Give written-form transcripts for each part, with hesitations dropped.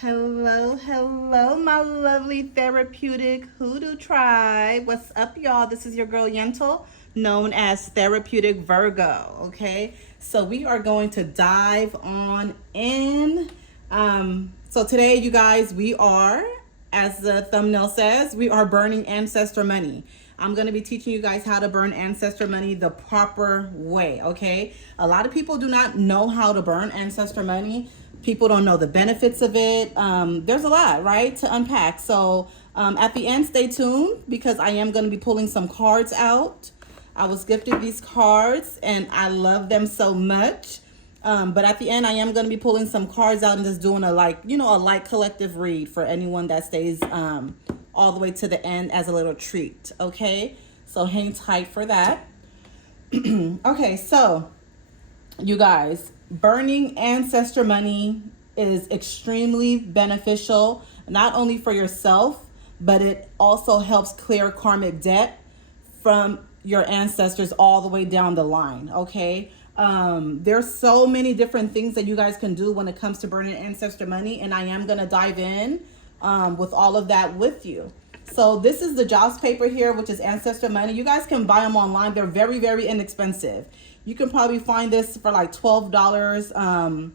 Hello, hello, my lovely therapeutic hoodoo tribe. What's up, y'all? This is your girl Yentl, known as Therapeutic Virgo. Okay, so we are going to dive on in. So today, you guys, we are, as the thumbnail says, we are burning ancestor money. I'm going to be teaching you guys how to burn ancestor money the proper way, okay? A lot of people do not know how to burn ancestor money. People don't know the benefits of it. There's a lot, right, to unpack. So at the end, stay tuned because I am going to be pulling some cards out. I was gifted these cards and I love them so much. But at the end, I am going to be pulling some cards out and just doing a light collective read for anyone that stays all the way to the end as a little treat. Okay, so hang tight for that. Okay, so you guys, burning ancestor money is extremely beneficial, not only for yourself, but it also helps clear karmic debt from your ancestors all the way down the line. Okay, there's so many different things that you guys can do when it comes to burning ancestor money, and I am going to dive in with all of that with you. So this is the Joss paper here, which is ancestor money. You guys can buy them online. They're very, very inexpensive. You can probably find this for like $12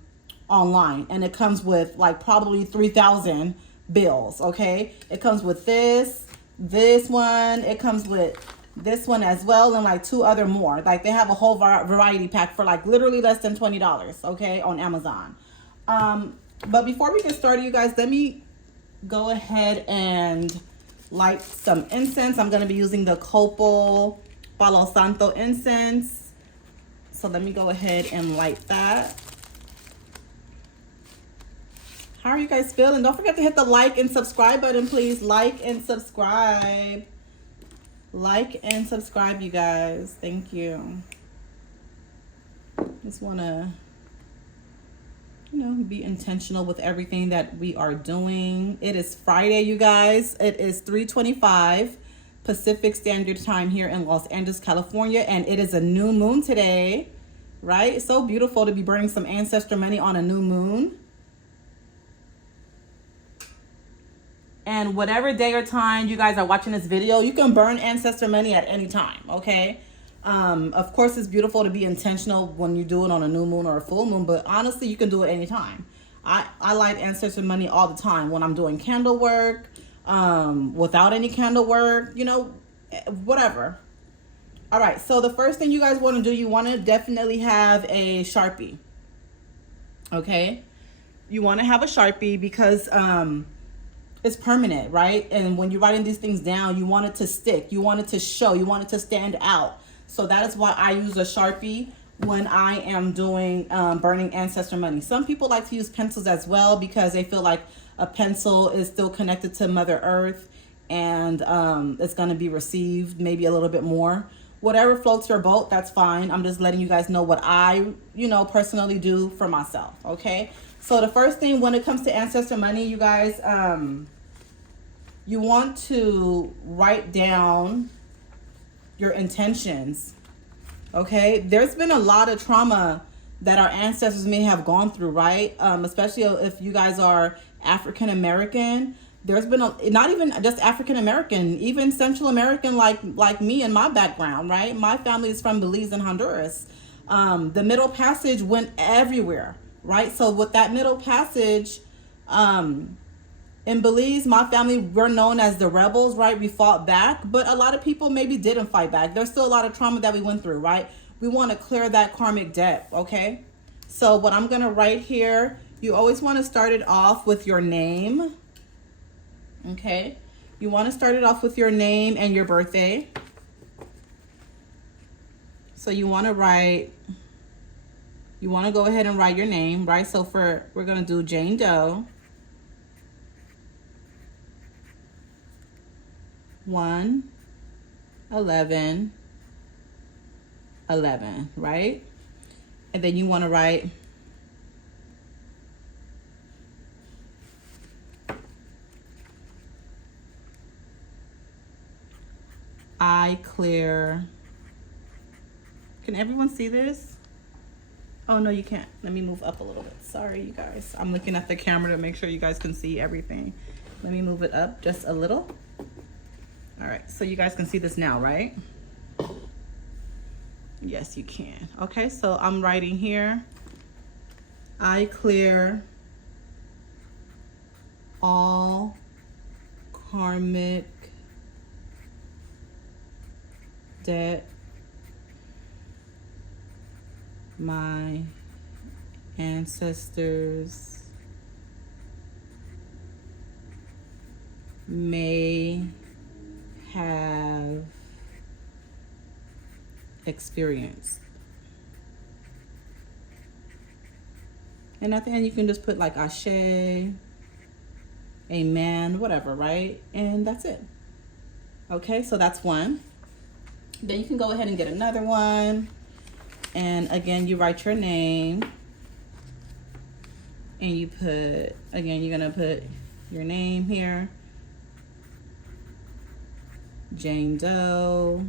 online, and it comes with like probably 3,000 bills. Okay, it comes with this one, it comes with this one as well, and like two other more. Like they have a whole variety pack for like literally less than $20, okay, on Amazon. But before we get started, you guys, let me go ahead and light some incense. I'm going to be using the Copal Palo Santo incense. So let me go ahead and light that. How are you guys feeling? Don't forget to hit the like and subscribe button, please. Like and subscribe. Like and subscribe, you guys. Thank you. Just want to, be intentional with everything that we are doing. It is Friday, you guys. It is 3:25 Pacific Standard Time here in Los Angeles, California, and it is a new moon today, right? It's so beautiful to be burning some ancestor money on a new moon. And whatever day or time you guys are watching this video, you can burn ancestor money at any time, okay? Of course, it's beautiful to be intentional when you do it on a new moon or a full moon, but honestly, you can do it anytime. I light ancestor money all the time when I'm doing candle work, without any candle work, whatever. All right, so the first thing you guys want to do, you want to definitely have a Sharpie, okay? You want to have a Sharpie because it's permanent, right? And when you're writing these things down, you want it to stick, you want it to show, you want it to stand out. So that is why I use a Sharpie when I am doing burning ancestor money. Some people like to use pencils as well because they feel like a pencil is still connected to Mother Earth and it's going to be received maybe a little bit more. Whatever floats your boat, that's fine. I'm just letting you guys know what I, personally do for myself, okay? So the first thing when it comes to ancestor money, you guys, you want to write down your intentions, okay? There's been a lot of trauma that our ancestors may have gone through, right? Especially if you guys are African American. There's been not even just African American, even Central American, like me and my background, right? My family is from Belize and Honduras. The Middle Passage went everywhere, right? So with that Middle Passage, in Belize, my family, we're known as the rebels, right? We fought back, but a lot of people maybe didn't fight back. There's still a lot of trauma that we went through, right? We want to clear that karmic debt, okay? So what I'm going to write here, you always want to start it off with your name, okay? You want to start it off with your name and your birthday. So you want to go ahead and write your name, right? So we're going to do Jane Doe. 1/11/11, right? And then you want to write I clear. Can everyone see this? Oh, no, you can't. Let me move up a little bit. Sorry, you guys. I'm looking at the camera to make sure you guys can see everything. Let me move it up just a little. All right, so you guys can see this now, right? Yes, you can. Okay, so I'm writing here, I clear all karmic debt my ancestors may have experienced. And at the end, you can just put like Ashe, Amen, whatever, right? And that's it. Okay, so that's one. Then you can go ahead and get another one. And again, you write your name. And you put, again, you're going to put your name here. Jane Doe.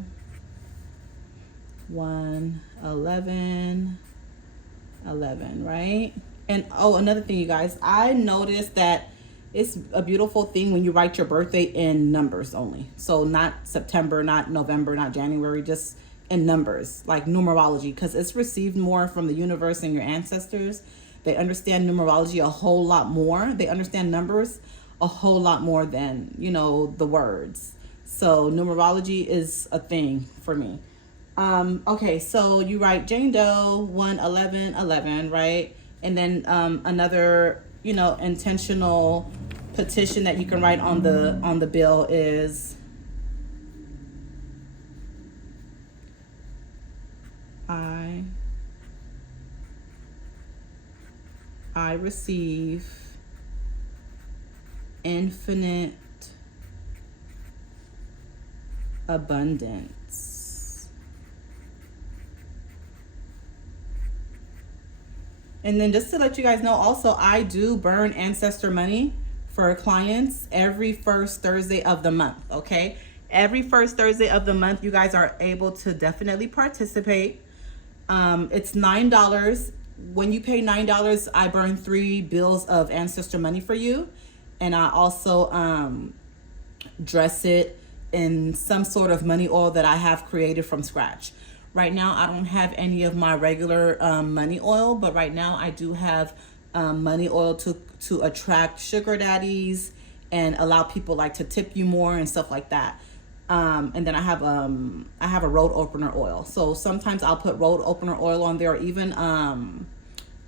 1/11/11, right? And oh, another thing, you guys, I noticed that it's a beautiful thing when you write your birthday in numbers only. So not September, not November, not January, just in numbers, like numerology, because it's received more from the universe and your ancestors. They understand numerology a whole lot more. They understand numbers a whole lot more than, you know, the words. So numerology is a thing for me. Okay, so you write Jane Doe 1/11/11, right? And then another, you know, intentional petition that you can write on the bill is I receive infinite abundance. And then just to let you guys know, also, I do burn ancestor money for clients every first Thursday of the month, okay? Every first Thursday of the month, you guys are able to definitely participate. It's $9. When you pay $9, I burn 3 bills of ancestor money for you. And I also dress it in some sort of money oil that I have created from scratch. Right now, I don't have any of my regular money oil, but right now I do have money oil to attract sugar daddies and allow people like to tip you more and stuff like that. And then I have a road opener oil. So sometimes I'll put road opener oil on there, or even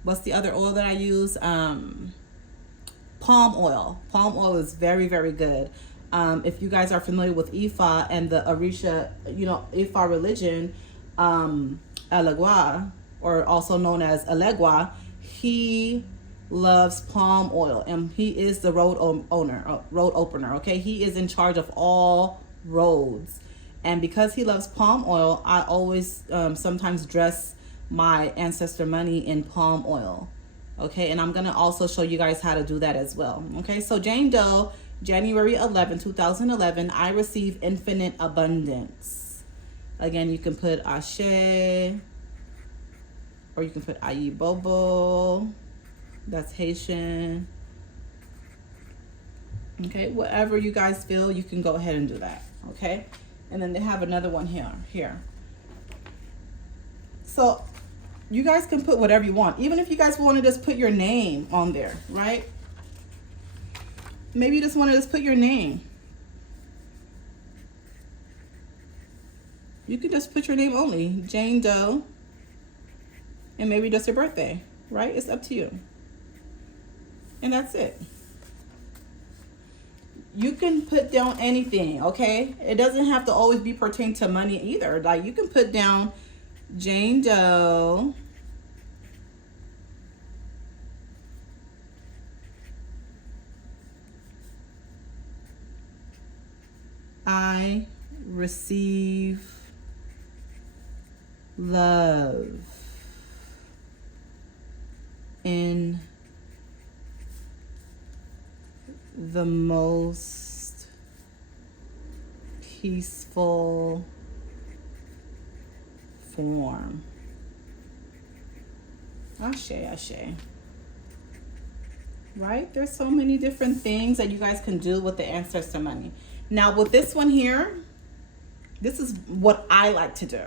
what's the other oil that I use? Palm oil. Palm oil is very, very good. If you guys are familiar with Ifa and the Orisha, you know, Ifa religion, Elegua, or also known as Elegua, he loves palm oil, and he is the road opener. Okay, he is in charge of all roads, and because he loves palm oil, I always sometimes dress my ancestor money in palm oil. Okay, and I'm gonna also show you guys how to do that as well. Okay, so Jane Doe, January 11, 2011, I receive infinite abundance. Again, you can put Ashe, or you can put Ayi Bobo, that's Haitian. Okay, whatever you guys feel, you can go ahead and do that. Okay, and then they have another one here. So you guys can put whatever you want, even if you guys want to just put your name on there, right? Maybe you just want to just put your name. You can just put your name only, Jane Doe, and maybe just your birthday, right? It's up to you. And that's it. You can put down anything, okay? It doesn't have to always be pertain to money either. Like, you can put down Jane Doe, I receive love in the most peaceful form. Ashe, ashe. Right? There's so many different things that you guys can do with the ancestor money. Now with this one here, this is what I like to do.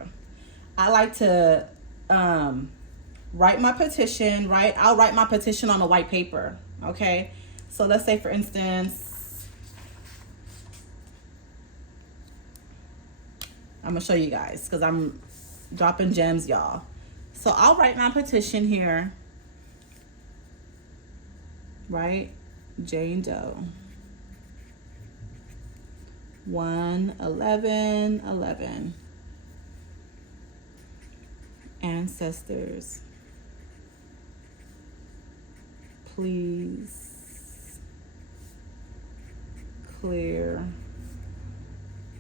I like to write my petition, right? I'll write my petition on a white paper, okay? So let's say, for instance, I'm gonna show you guys because I'm dropping gems, y'all. So I'll write my petition here, right? Jane Doe. 1/11/11. Ancestors, please clear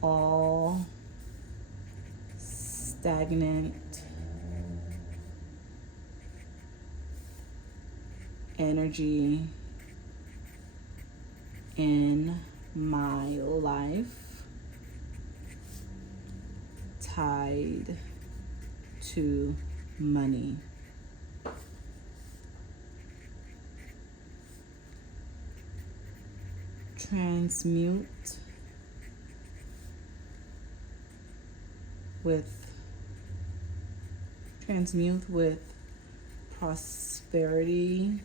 all stagnant energy in my life tied to money. Transmute with prosperity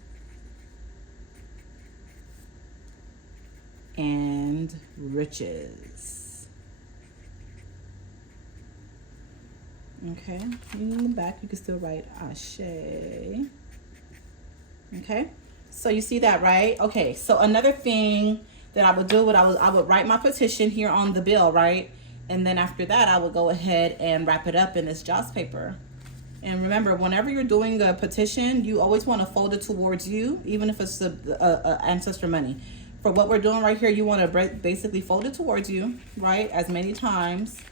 and riches. Okay, in the back you can still write Ashe. Okay, so you see that, right? Okay, so another thing that I would do, I would write my petition here on the bill, right? And then after that, I would go ahead and wrap it up in this joss paper. And remember, whenever you're doing a petition, you always want to fold it towards you, even if it's a ancestor money. For what we're doing right here, you want to basically fold it towards you, right? As many times.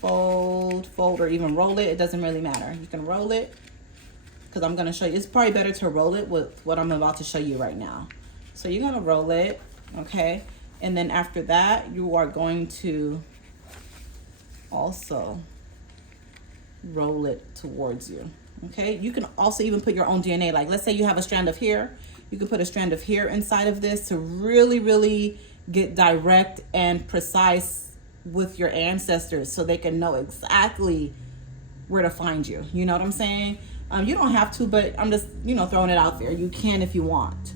Fold, or even roll it. It doesn't really matter. You can roll it because I'm going to show you. It's probably better to roll it with what I'm about to show you right now. So you're going to roll it, okay? And then after that, you are going to also roll it towards you, okay? You can also even put your own DNA. Like, let's say you have a strand of hair. You can put a strand of hair inside of this to really, really get direct and precise with your ancestors so they can know exactly where to find you. You know what I'm saying? You don't have to, but I'm just, throwing it out there. You can if you want.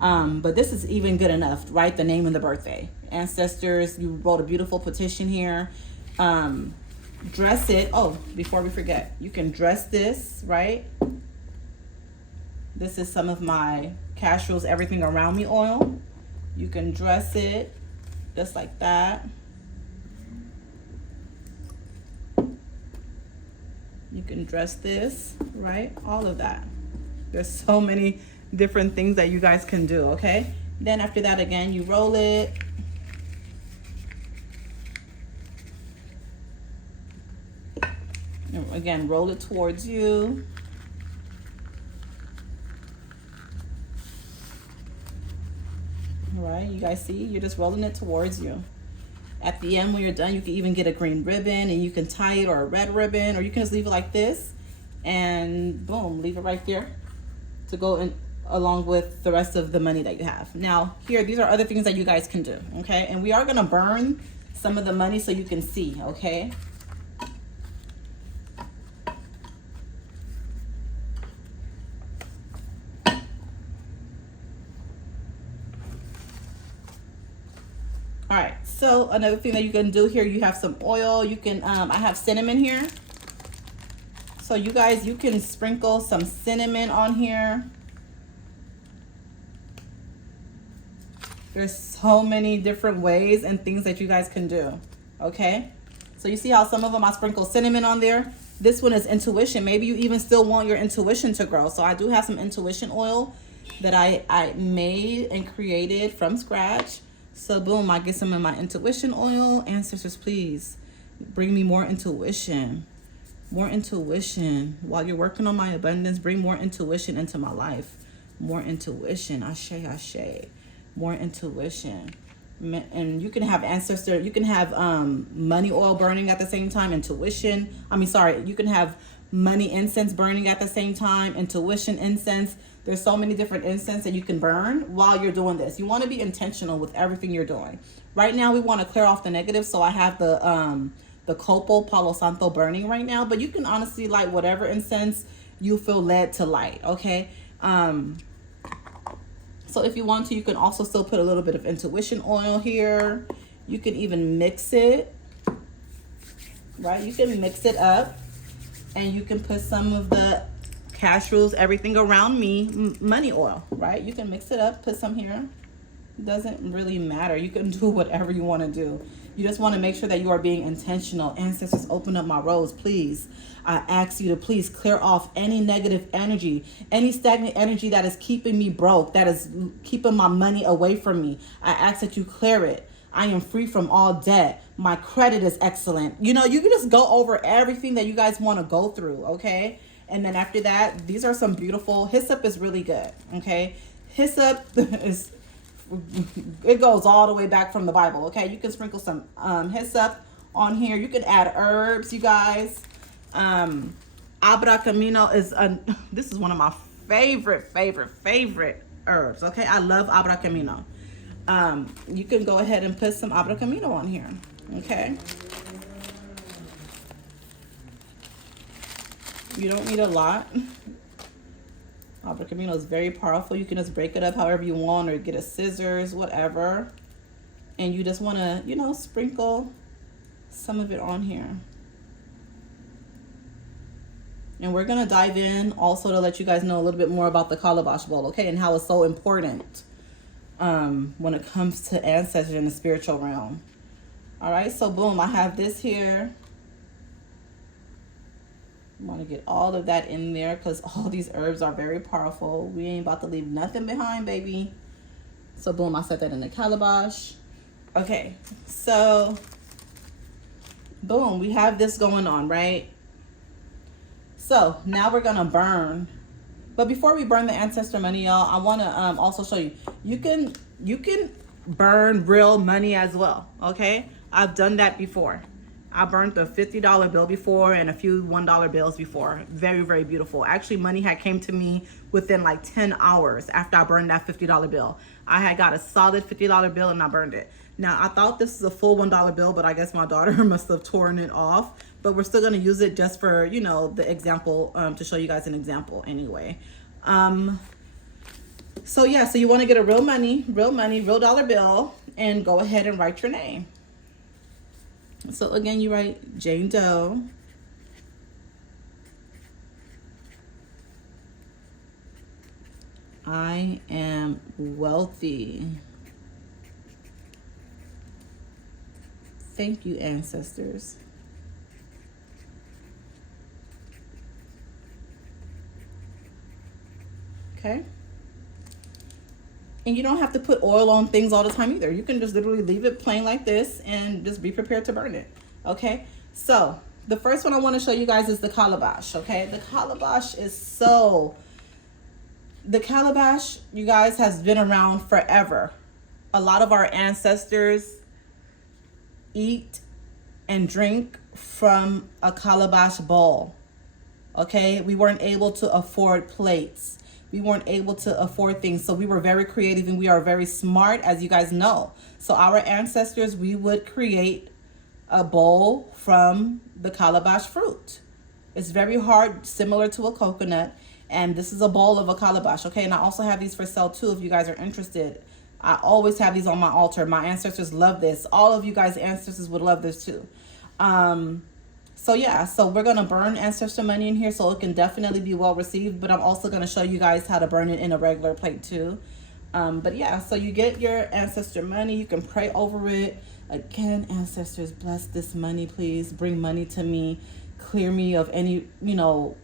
But this is even good enough, right? The name and the birthday. Ancestors, you wrote a beautiful petition here. Dress it. Oh, before we forget, you can dress this, right? This is some of my Castro's Everything Around Me oil. You can dress it just like that. You can dress this, right? All of that. There's so many different things that you guys can do, okay? Then after that, again, you roll it. Again, roll it towards you. All right, you guys see? You're just rolling it towards you. At the end, when you're done, you can even get a green ribbon and you can tie it, or a red ribbon, or you can just leave it like this and boom, leave it right there to go in along with the rest of the money that you have. Now, here, these are other things that you guys can do, okay? And we are gonna burn some of the money so you can see, okay? All right, so another thing that you can do here, you have some oil. You can, I have cinnamon here. So you guys, you can sprinkle some cinnamon on here. There's so many different ways and things that you guys can do, okay? So you see how some of them I sprinkle cinnamon on there? This one is intuition. Maybe you even still want your intuition to grow. So I do have some intuition oil that I made and created from scratch. So boom, I get some of my intuition oil. Ancestors, please bring me more intuition. More intuition. While you're working on my abundance, bring more intuition into my life. More intuition. Ashe, ashe. More intuition. And you can have ancestor, you can have money oil burning at the same time. Intuition. You can have money incense burning at the same time, intuition incense. There's so many different incense that you can burn while you're doing this. You want to be intentional with everything you're doing. Right now, we want to clear off the negative, so I have the copal Palo Santo burning right now, but you can honestly light whatever incense you feel led to light, okay? So if you want to, you can also still put a little bit of intuition oil here. You can even mix it, right? You can mix it up, and you can put some of the cashews, everything around me, money oil, right? You can mix it up, put some here. It doesn't really matter. You can do whatever you want to do. You just want to make sure that you are being intentional. Ancestors, open up my roads, please. I ask you to please clear off any negative energy, any stagnant energy that is keeping me broke, that is keeping my money away from me. I ask that you clear it. I am free from all debt. My credit is excellent. You know, you can just go over everything that you guys want to go through, okay? And then after that, these are some beautiful, hyssop is really good, okay? Hyssop is, it goes all the way back from the Bible, okay? You can sprinkle some hyssop on here. You can add herbs, you guys. Abra Camino is, this is one of my favorite herbs, okay? I love Abra Camino. You can go ahead and put some Abra Camino on here, okay? You don't need a lot. Abra Camino is very powerful. You can just break it up however you want, or get a scissors, whatever. And you just want to, you know, sprinkle some of it on here. And we're going to dive in also to let you guys know a little bit more about the calabash bowl, okay? And how it's so important when it comes to ancestors in the spiritual realm. All right, so boom, I have this here. I want to get all of that in there because all these herbs are very powerful. We ain't about to leave nothing behind, baby. So boom, I set that in the calabash. Okay, so boom, we have this going on, right? So now we're gonna burn. But before we burn the ancestor money, y'all, I want to also show you. You can burn real money as well, okay? I've done that before. I burned a $50 bill before and a few $1 bills before. Very, very beautiful. Actually, money had came to me within like 10 hours after I burned that $50 bill. I had got a solid $50 bill and I burned it. Now, I thought this was a full $1 bill, but I guess my daughter must have torn it off. But we're still going to use it just for, you know, the example, to show you guys an example anyway. So yeah, so you want to get a real dollar bill and go ahead and write your name. So again, you write Jane Doe. I am wealthy. Thank you, ancestors. Okay. And you don't have to put oil on things all the time either. You can just literally leave it plain like this and just be prepared to burn it. Okay. So the first one I want to show you guys is the calabash. Okay. The calabash is the calabash, you guys, has been around forever. A lot of our ancestors eat and drink from a calabash bowl. Okay. We weren't able to afford plates. We weren't able to afford things. So we were very creative and we are very smart, as you guys know. So our ancestors, we would create a bowl from the calabash fruit. It's very hard, similar to a coconut. And this is a bowl of a calabash, okay? And I also have these for sale too if you guys are interested. I always have these on my altar. My ancestors love this. All of you guys' ancestors would love this too. So yeah, so we're going to burn ancestor money in here so it can definitely be well received. But I'm also going to show you guys how to burn it in a regular plate too. But yeah, so you get your ancestor money. You can pray over it. Again, ancestors, bless this money, please. Bring money to me. Clear me of any, you know,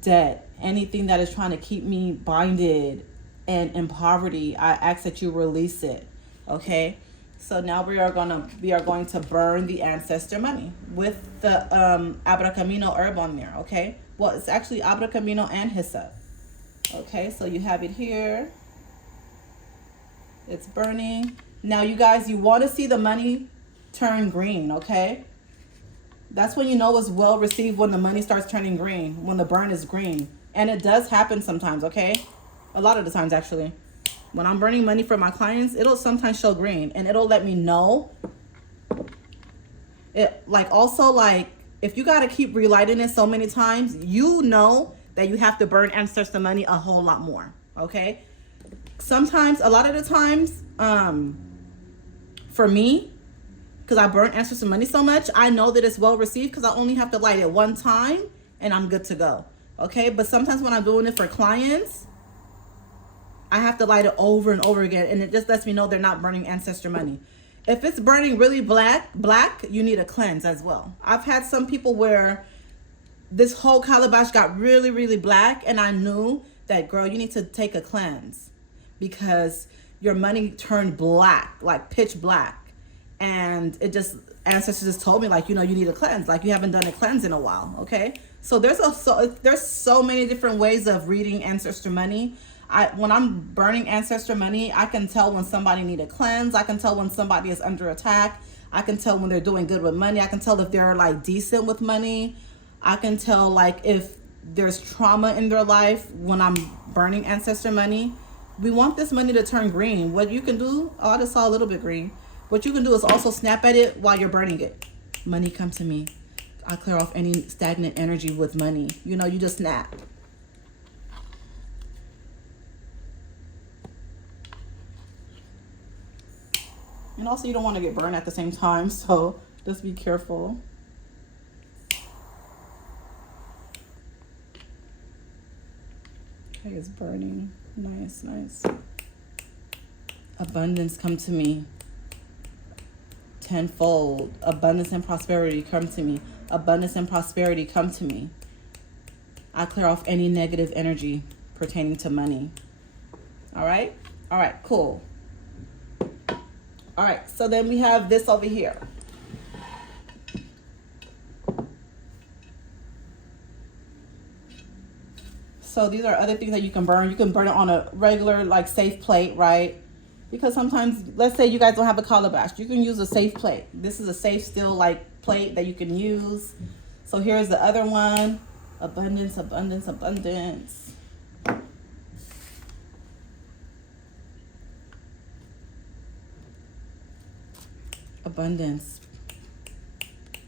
debt. Anything that is trying to keep me binded and in poverty. I ask that you release it. Okay. So now we are going to burn the ancestor money with the Abra Camino herb on there, okay? Well, it's actually Abra Camino and hyssop. Okay, so you have it here. It's burning. Now, you guys, you want to see the money turn green, okay? That's when you know it's well received, when the money starts turning green, when the burn is green. And it does happen sometimes, okay? A lot of the times, actually. When I'm burning money for my clients, it'll sometimes show green, and it'll let me know. It also if you got to keep relighting it so many times, you know that you have to burn ancestor money a whole lot more, okay? Sometimes, a lot of the times, for me, because I burn ancestor money so much, I know that it's well received because I only have to light it one time and I'm good to go, okay? But sometimes when I'm doing it for clients, I have to light it over and over again, and it just lets me know they're not burning ancestor money. If it's burning really black, you need a cleanse as well. I've had some people where this whole calabash got really, really black, and I knew that, girl, you need to take a cleanse because your money turned black, like pitch black. And it just, ancestors just told me, you need a cleanse, you haven't done a cleanse in a while, okay? So there's so many different ways of reading ancestor money. When I'm burning ancestor money, I can tell when somebody need a cleanse. I can tell when somebody is under attack. I can tell when they're doing good with money. I can tell if they're decent with money. I can tell if there's trauma in their life when I'm burning ancestor money. We want this money to turn green. What you can do, I just saw a little bit green. What you can do is also snap at it while you're burning it. Money, come to me. I clear off any stagnant energy with money. You just snap. And also, you don't want to get burned at the same time, so just be careful. Okay, it's burning. Nice, nice. Abundance, come to me. Tenfold. Abundance and prosperity, come to me. Abundance and prosperity, come to me. I clear off any negative energy pertaining to money. All right? All right, cool. All right, so then we have this over here. So these are other things that you can burn. You can burn it on a regular, safe plate, right? Because sometimes, let's say you guys don't have a calabash. You can use a safe plate. This is a safe steel, plate that you can use. So here's the other one. Abundance, abundance, abundance. Abundance,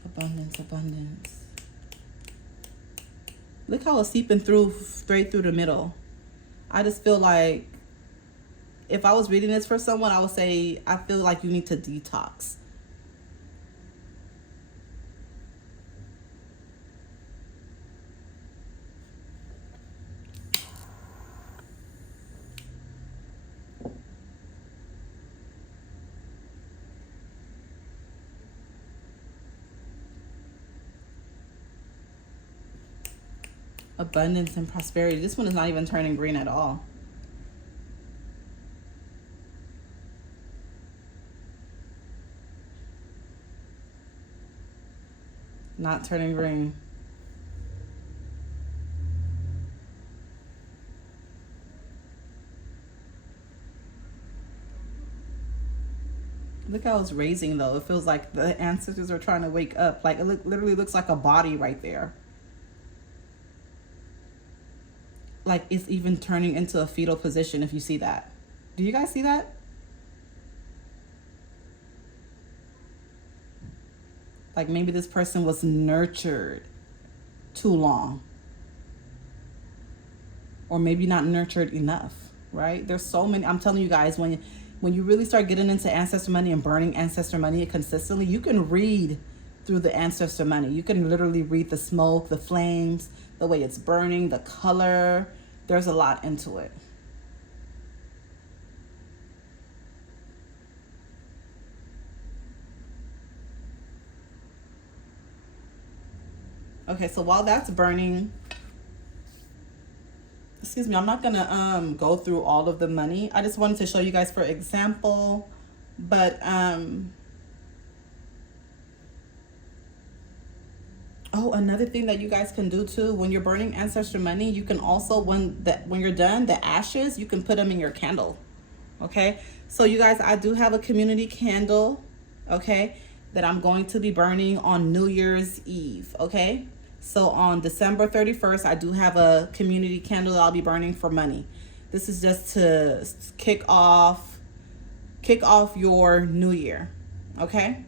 abundance, abundance. Look how it's seeping through, straight through the middle. I just feel like if I was reading this for someone, I would say, I feel like you need to detox. Abundance and prosperity. This one is not even turning green at all. Not turning green. Look how it's raising though. It feels like the ancestors are trying to wake up. It literally looks like a body right there. It's even turning into a fetal position if you see that. Do you guys see that? Maybe this person was nurtured too long. Or maybe not nurtured enough, right? There's so many. I'm telling you guys, when you really start getting into ancestor money and burning ancestor money consistently, you can read through the ancestor money. You can literally read the smoke, the flames, the way it's burning, the color. There's a lot into it. Okay, so while that's burning, excuse me, I'm not gonna go through all of the money. I just wanted to show you guys for example, but oh, another thing that you guys can do too, when you're burning ancestor money, you can also, when you're done, the ashes, you can put them in your candle. Okay, so you guys, I do have a community candle. Okay, that I'm going to be burning on New Year's Eve, okay? So on December 31st, I do have a community candle that I'll be burning for money. This is just to kick off your new year, okay?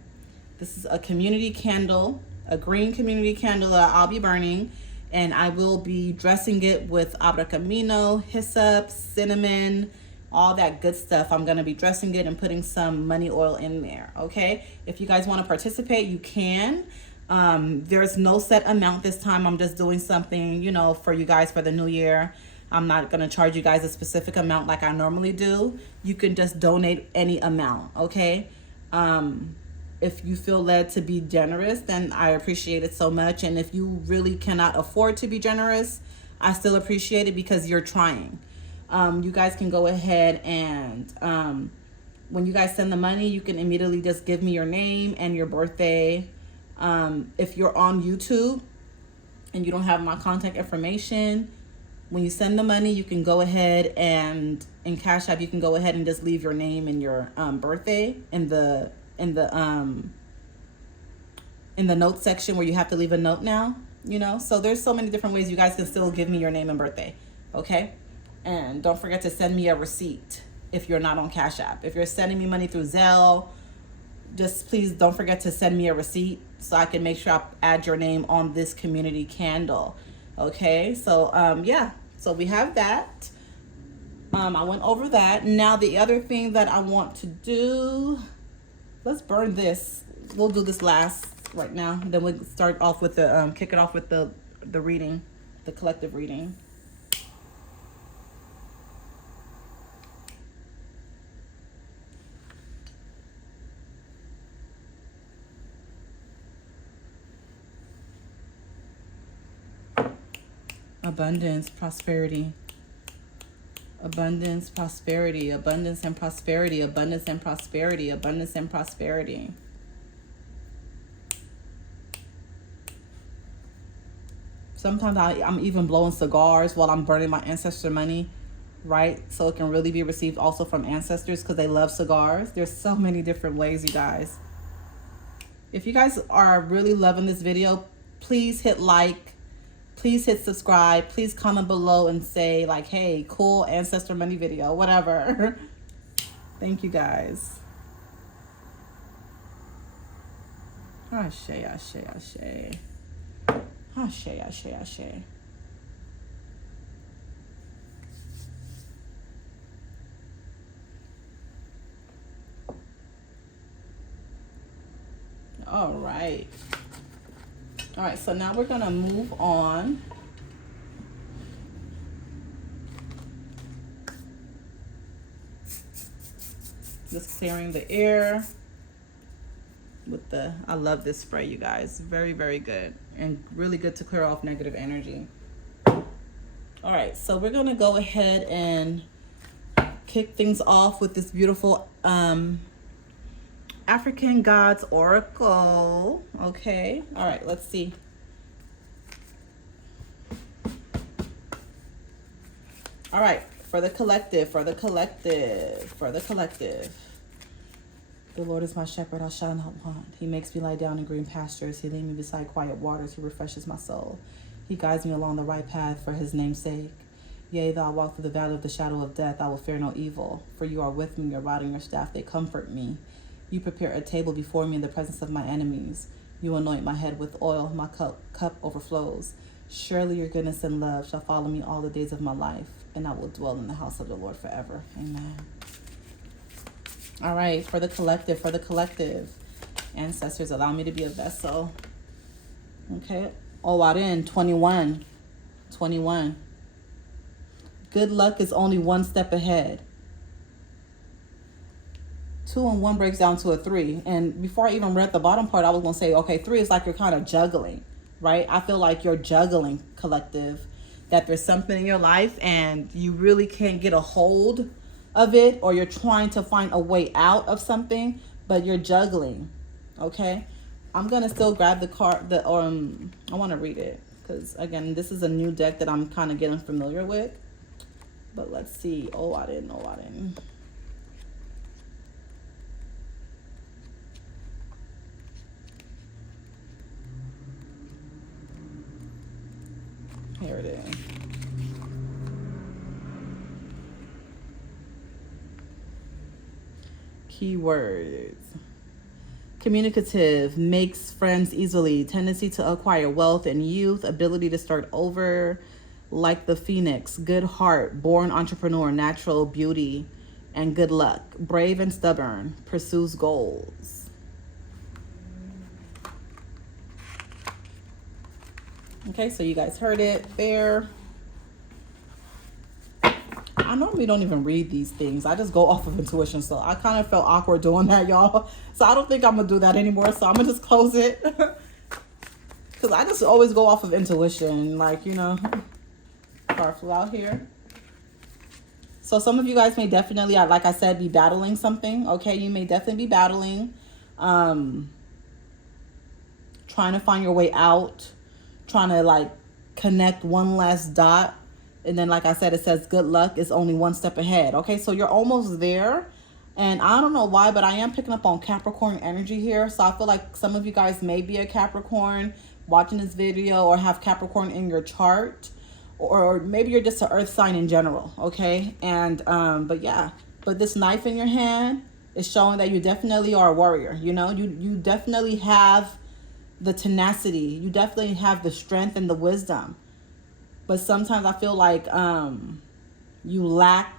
This is a community candle, a green community candle that I'll be burning, and I will be dressing it with abracamino, hyssop, cinnamon, all that good stuff. I'm going to be dressing it and putting some money oil in there, okay? If you guys want to participate, you can. There's no set amount this time. I'm just doing something, you know, for you guys for the new year. I'm not going to charge you guys a specific amount like I normally do. You can just donate any amount, okay? If you feel led to be generous, then I appreciate it so much. And if you really cannot afford to be generous, I still appreciate it because you're trying. You guys can go ahead and when you guys send the money, you can immediately just give me your name and your birthday. If you're on YouTube and you don't have my contact information, when you send the money, you can go ahead and in Cash App, you can go ahead and just leave your name and your birthday in the note section where you have to leave a note now, you know. So there's so many different ways you guys can still give me your name and birthday, okay? And don't forget to send me a receipt if you're not on Cash App. If you're sending me money through Zelle, just please don't forget to send me a receipt so I can make sure I add your name on this community candle. Okay, so yeah, so we have that. I went over that. Now the other thing that I want to do, let's burn this. We'll do this last right now. Then we'll start off with the kick it off with the reading, the collective reading. Abundance, prosperity. Abundance, prosperity, abundance and prosperity, abundance and prosperity, abundance and prosperity. Sometimes I'm even blowing cigars while I'm burning my ancestor money, right? So it can really be received also from ancestors because they love cigars. There's so many different ways, you guys. If you guys are really loving this video, please hit like. Please hit subscribe. Please comment below and say like, hey, cool ancestor money video, whatever. Thank you guys. Ashe, ashe, ashe. Ashe, ashe, ashe. All right. All right, so now we're gonna move on. Just clearing the air with the, I love this spray, you guys. Very, very good and really good to clear off negative energy. All right, so we're gonna go ahead and kick things off with this beautiful African Gods Oracle. Okay, all right, let's see. All right, for the collective. The Lord is my shepherd, I shall not want. He makes me lie down in green pastures. He leads me beside quiet waters. He refreshes my soul. He guides me along the right path for his name's sake. Yea, though I walk through the valley of the shadow of death, I will fear no evil. For you are with me, your rod and your staff, they comfort me. You prepare a table before me in the presence of my enemies. You anoint my head with oil, my cup overflows. Surely your goodness and love shall follow me all the days of my life, and I will dwell in the house of the Lord forever. Amen. All right, for the collective. Ancestors, allow me to be a vessel. Okay. Owarin, 21. Good luck is only one step ahead. 2 and 1 breaks down to a 3. And before I even read the bottom part, I was going to say, okay, 3 is like you're kind of juggling, right? I feel like you're juggling, collective, that there's something in your life and you really can't get a hold of it, or you're trying to find a way out of something, but you're juggling, okay? I'm going to still grab the card, I want to read it because, again, this is a new deck that I'm kind of getting familiar with. But let's see. Oh, I didn't. Keywords. Communicative, makes friends easily, tendency to acquire wealth and youth, ability to start over, like the phoenix, good heart, born entrepreneur, natural beauty, and good luck. Brave and stubborn, pursues goals. Okay, so you guys heard it there. I normally don't even read these things. I just go off of intuition. So I kind of felt awkward doing that, y'all. So I don't think I'm going to do that anymore. So I'm going to just close it. Because I just always go off of intuition. Like, you know, card flew out here. So some of you guys may definitely, like I said, be battling something. Okay, you may definitely be battling. Trying to find your way out. Trying to, like, connect one last dot. And then, like I said, it says good luck is only one step ahead. Okay, so you're almost there. And I don't know why, but I am picking up on Capricorn energy here. So I feel like some of you guys may be a Capricorn watching this video or have Capricorn in your chart. Or maybe you're just an earth sign in general, okay? And, but yeah. But this knife in your hand is showing that you definitely are a warrior. You know, you definitely have the tenacity. You definitely have the strength and the wisdom. But sometimes I feel like you lack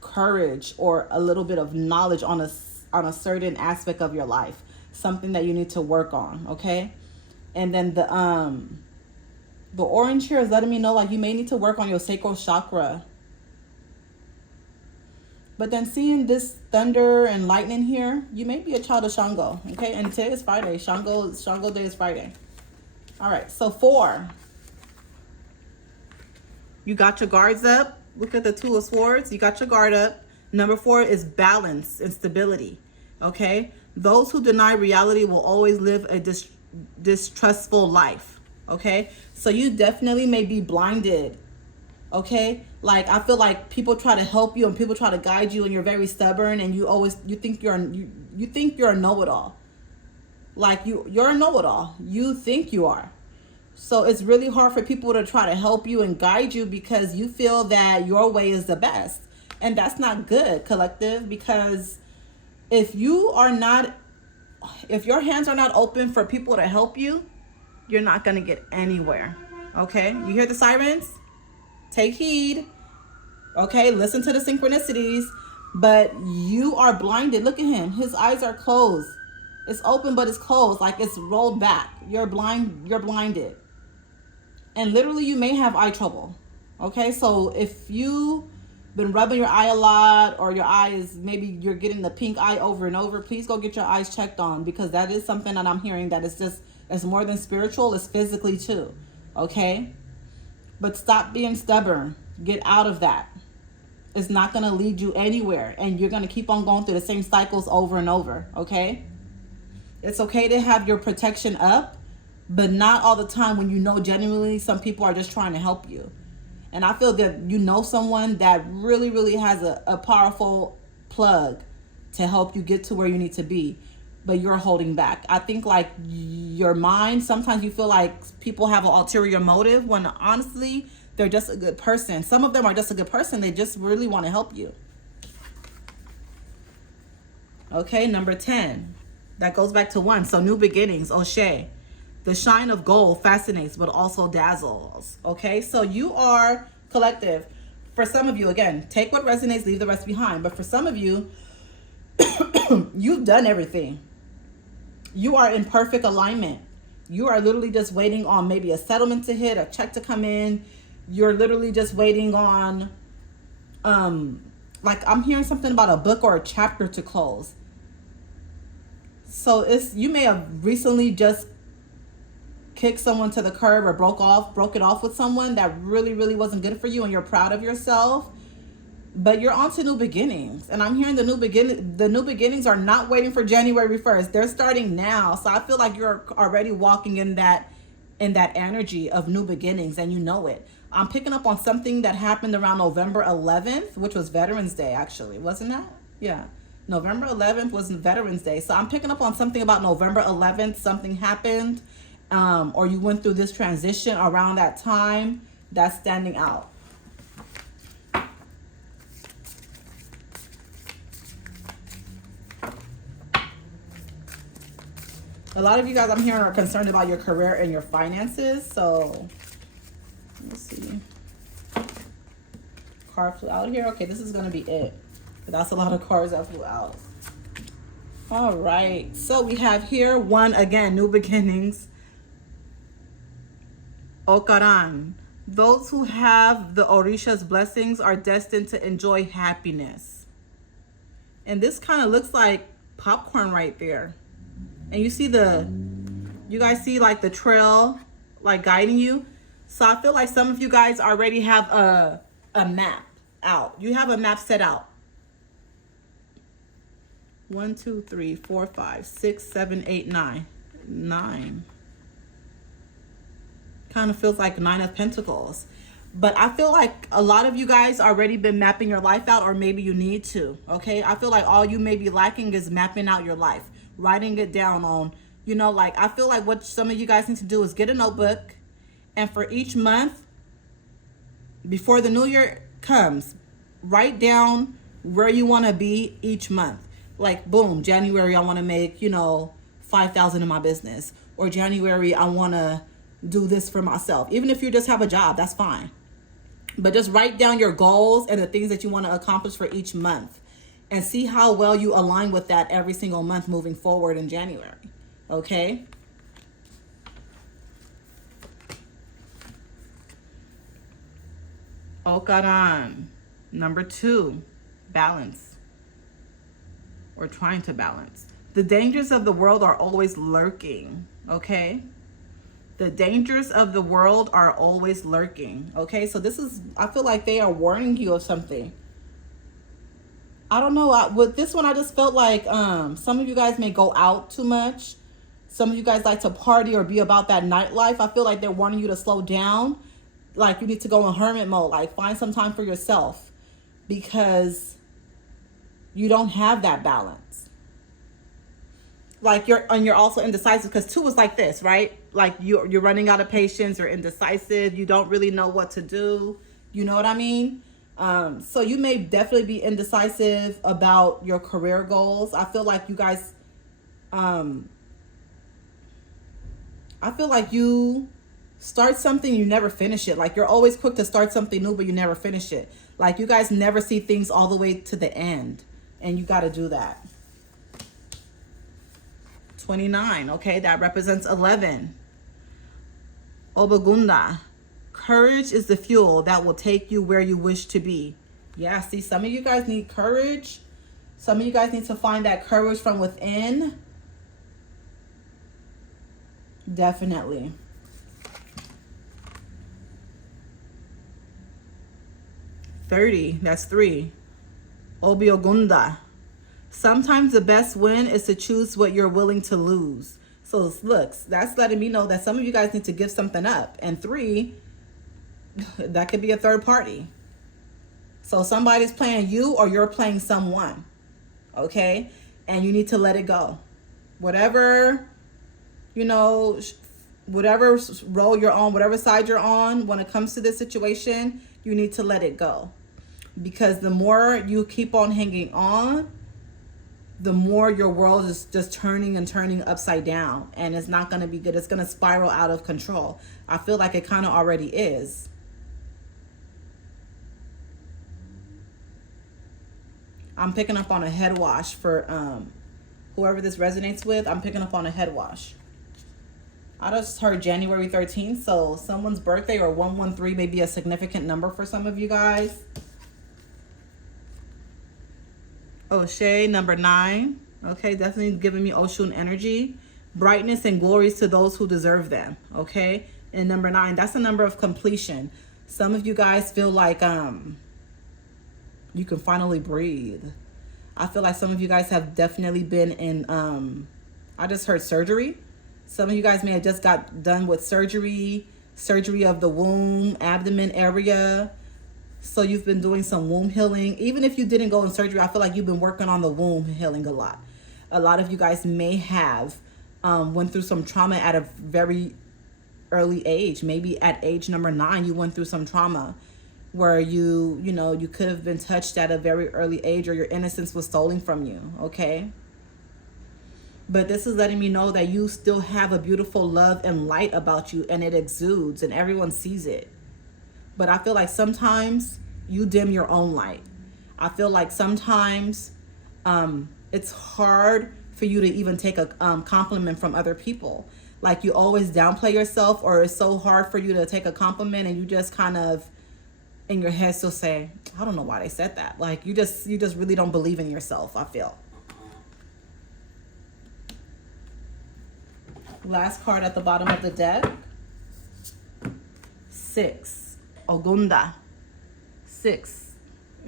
courage or a little bit of knowledge on a certain aspect of your life, something that you need to work on, okay? And then the orange here is letting me know like you may need to work on your sacral chakra. But then seeing this thunder and lightning here, you may be a child of Shango, okay? And today is Friday. Shango day is Friday. All right, so 4. You got your guards up. Look at the Two of Swords. You got your guard up. Number 4 is balance and stability. Okay? Those who deny reality will always live a distrustful life. Okay? So you definitely may be blinded. Okay? Like, I feel like people try to help you and people try to guide you and you're very stubborn and you think you're a know-it-all. Like you're a know-it-all. You think you are. So it's really hard for people to try to help you and guide you because you feel that your way is the best. And that's not good, collective, because if your hands are not open for people to help you, you're not going to get anywhere. Okay? You hear the sirens? Take heed. Okay? Listen to the synchronicities. But you are blinded. Look at him. His eyes are closed. It's open, but it's closed. Like it's rolled back. You're blinded. And literally you may have eye trouble. Okay, so if you've been rubbing your eye a lot or your eyes, maybe you're getting the pink eye over and over, please go get your eyes checked on because that is something that I'm hearing that it's more than spiritual, it's physically too. Okay? But stop being stubborn. Get out of that. It's not going to lead you anywhere and you're going to keep on going through the same cycles over and over. Okay? It's okay to have your protection up. But not all the time when you know genuinely some people are just trying to help you. And I feel that you know someone that really, really has a powerful plug to help you get to where you need to be. But you're holding back. I think like your mind, sometimes you feel like people have an ulterior motive when honestly, they're just a good person. Some of them are just a good person. They just really want to help you. Okay, number 10. That goes back to 1. So new beginnings, O'Shea. The shine of gold fascinates, but also dazzles. Okay, so you are collective. For some of you, again, take what resonates, leave the rest behind. But for some of you, you've done everything. You are in perfect alignment. You are literally just waiting on maybe a settlement to hit, a check to come in. You're literally just waiting on, like I'm hearing something about a book or a chapter to close. So you may have recently just kicked someone to the curb or broke it off with someone that really, really wasn't good for you and you're proud of yourself, but you're on to new beginnings. And I'm hearing the new beginnings are not waiting for January 1st. They're starting now. So I feel like you're already walking in that energy of new beginnings and you know it. I'm picking up on something that happened around November 11th, which was Veterans Day actually, wasn't that? Yeah. November 11th was Veterans Day. So I'm picking up on something about November 11th, something happened. Or you went through this transition around that time, that's standing out. A lot of you guys I'm hearing are concerned about your career and your finances. So let's see. Card flew out here. Okay, this is gonna be it. That's a lot of cards that flew out. All right, so we have here one again, new beginnings. Okaran. Those who have the Orisha's blessings are destined to enjoy happiness. And this kind of looks like popcorn right there. And you see you guys see like the trail like guiding you. So I feel like some of you guys already have a map out. You have a map set out. 1, 2, 3, 4, 5, 6, 7, 8, 9. 9. Kind of feels like 9 of Pentacles. But I feel like a lot of you guys already been mapping your life out, or maybe you need to, okay? I feel like all you may be lacking is mapping out your life, writing it down on, you know, like I feel like what some of you guys need to do is get a notebook, and for each month, before the new year comes, write down where you want to be each month. Like, boom, January, I want to make, you know, 5,000 in my business. Or January, I want to do this for myself. Even if you just have a job, that's fine. But just write down your goals and the things that you want to accomplish for each month. And see how well you align with that every single month moving forward in January. Okay? Okaran. Number 2, balance. Or trying to balance. The dangers of the world are always lurking, okay? The dangers of the world are always lurking, okay? So this is, I feel like they are warning you of something. I don't know, with this one, I just felt like some of you guys may go out too much. Some of you guys like to party or be about that nightlife. I feel like they're warning you to slow down. Like you need to go in hermit mode, like find some time for yourself. Because you don't have that balance. Like you're also indecisive, because 2 is like this, right? Like you're running out of patience, you're indecisive, you don't really know what to do. You know what I mean? So you may definitely be indecisive about your career goals. I feel like you guys, I feel like you start something, you never finish it. Like you're always quick to start something new, but you never finish it. Like you guys never see things all the way to the end. And you got to do that. 29, okay, that represents 11. Obagunda. Courage is the fuel that will take you where you wish to be. Yeah, see, some of you guys need courage. Some of you guys need to find that courage from within. Definitely. That's 3. Obiogunda. Sometimes the best win is to choose what you're willing to lose. So look, that's letting me know that some of you guys need to give something up. And 3, that could be a third party. So somebody's playing you or you're playing someone. Okay? And you need to let it go. Whatever, you know, whatever role you're on, whatever side you're on, when it comes to this situation, you need to let it go. Because the more you keep on hanging on, the more your world is just turning and turning upside down. And it's not going to be good. It's going to spiral out of control. I feel like it kind of already is. I'm picking up on a head wash for whoever this resonates with. I'm picking up on a head wash. I just heard January 13th. So someone's birthday or 113 may be a significant number for some of you guys. O'Shea, number 9. Okay, definitely giving me Oshun energy. Brightness and glories to those who deserve them. Okay, and number 9, that's a number of completion. Some of you guys feel like you can finally breathe. I feel like some of you guys have definitely been in I just heard surgery. Some of you guys may have just got done with surgery of the womb, abdomen area. So you've been doing some womb healing. Even if you didn't go in surgery, I feel like you've been working on the womb healing a lot. A lot of you guys may have went through some trauma at a very early age. Maybe at age number 9, you went through some trauma where you could have been touched at a very early age, or your innocence was stolen from you, okay? But this is letting me know that you still have a beautiful love and light about you, and it exudes and everyone sees it. But I feel like sometimes you dim your own light. I feel like sometimes it's hard for you to even take a compliment from other people. Like you always downplay yourself, or it's so hard for you to take a compliment and you just kind of in your head still say, I don't know why they said that. Like you just really don't believe in yourself, I feel. Last card at the bottom of the deck. 6. Ogunda. 6.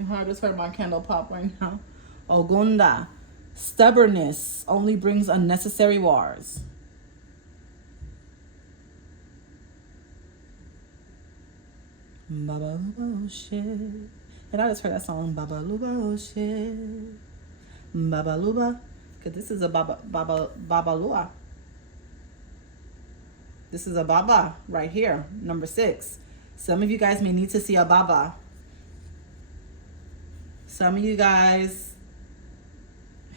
I just heard my candle pop right now. Ogunda. Stubbornness only brings unnecessary wars. Baba Luba shit. And I just heard that song, Baba Luba shit. Baba Luba. Because this is a Baba Lua. This is a Baba right here, number 6. Some of you guys may need to see a Baba. Some of you guys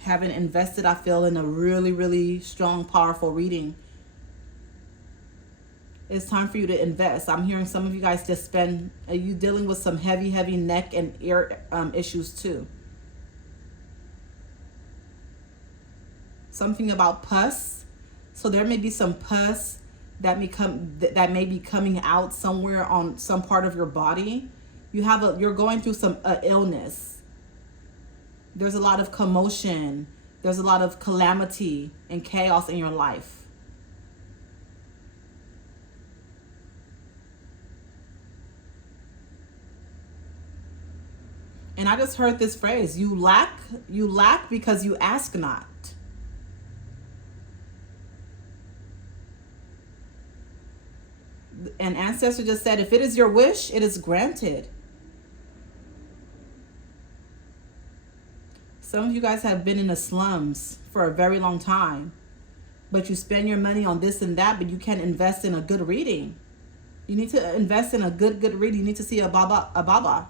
haven't invested, I feel, in a really, really strong, powerful reading. It's time for you to invest. I'm hearing some of you guys just spend, are you dealing with some heavy neck and ear issues too? Something about pus. So there may be some pus that may be coming out somewhere on some part of your body. You're going through some illness. There's a lot of commotion. There's a lot of calamity and chaos in your life. And I just heard this phrase, you lack because you ask not. And Ancestor just said, if it is your wish, it is granted. Some of you guys have been in the slums for a very long time, but you spend your money on this and that, but you can't invest in a good reading. You need to invest in a good reading. You need to see a Baba.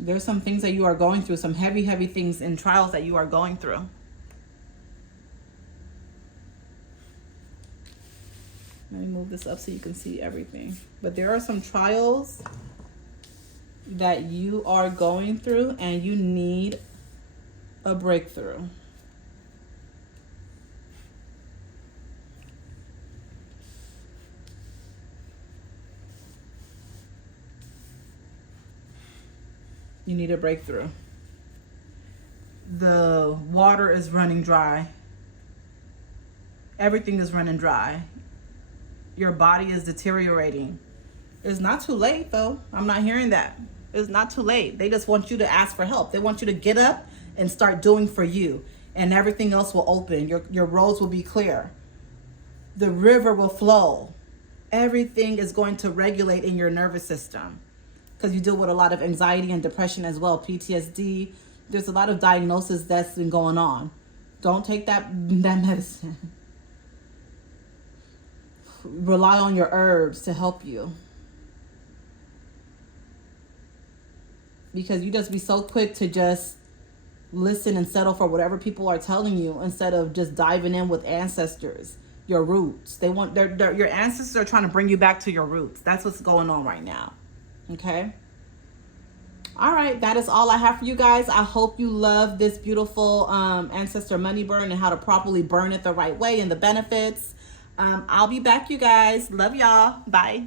There's some things that you are going through, some heavy things and trials that you are going through. Let me move this up so you can see everything. But there are some trials that you are going through and you need a breakthrough. You need a breakthrough. The water is running dry. Everything is running dry. Your body is deteriorating. It's not too late though. I'm not hearing that. It's not too late. They just want you to ask for help. They want you to get up and start doing for you, and everything else will open. Your roads will be clear. The river will flow. Everything is going to regulate in your nervous system, because you deal with a lot of anxiety and depression as well, PTSD. There's a lot of diagnosis that's been going on. Don't take that medicine. Rely on your herbs to help you. Because you just be so quick to just listen and settle for whatever people are telling you instead of just diving in with ancestors, your roots. Your ancestors are trying to bring you back to your roots. That's what's going on right now. Okay? All right, that is all I have for you guys. I hope you love this beautiful ancestor money burn and how to properly burn it the right way and the benefits. I'll be back, you guys. Love y'all. Bye.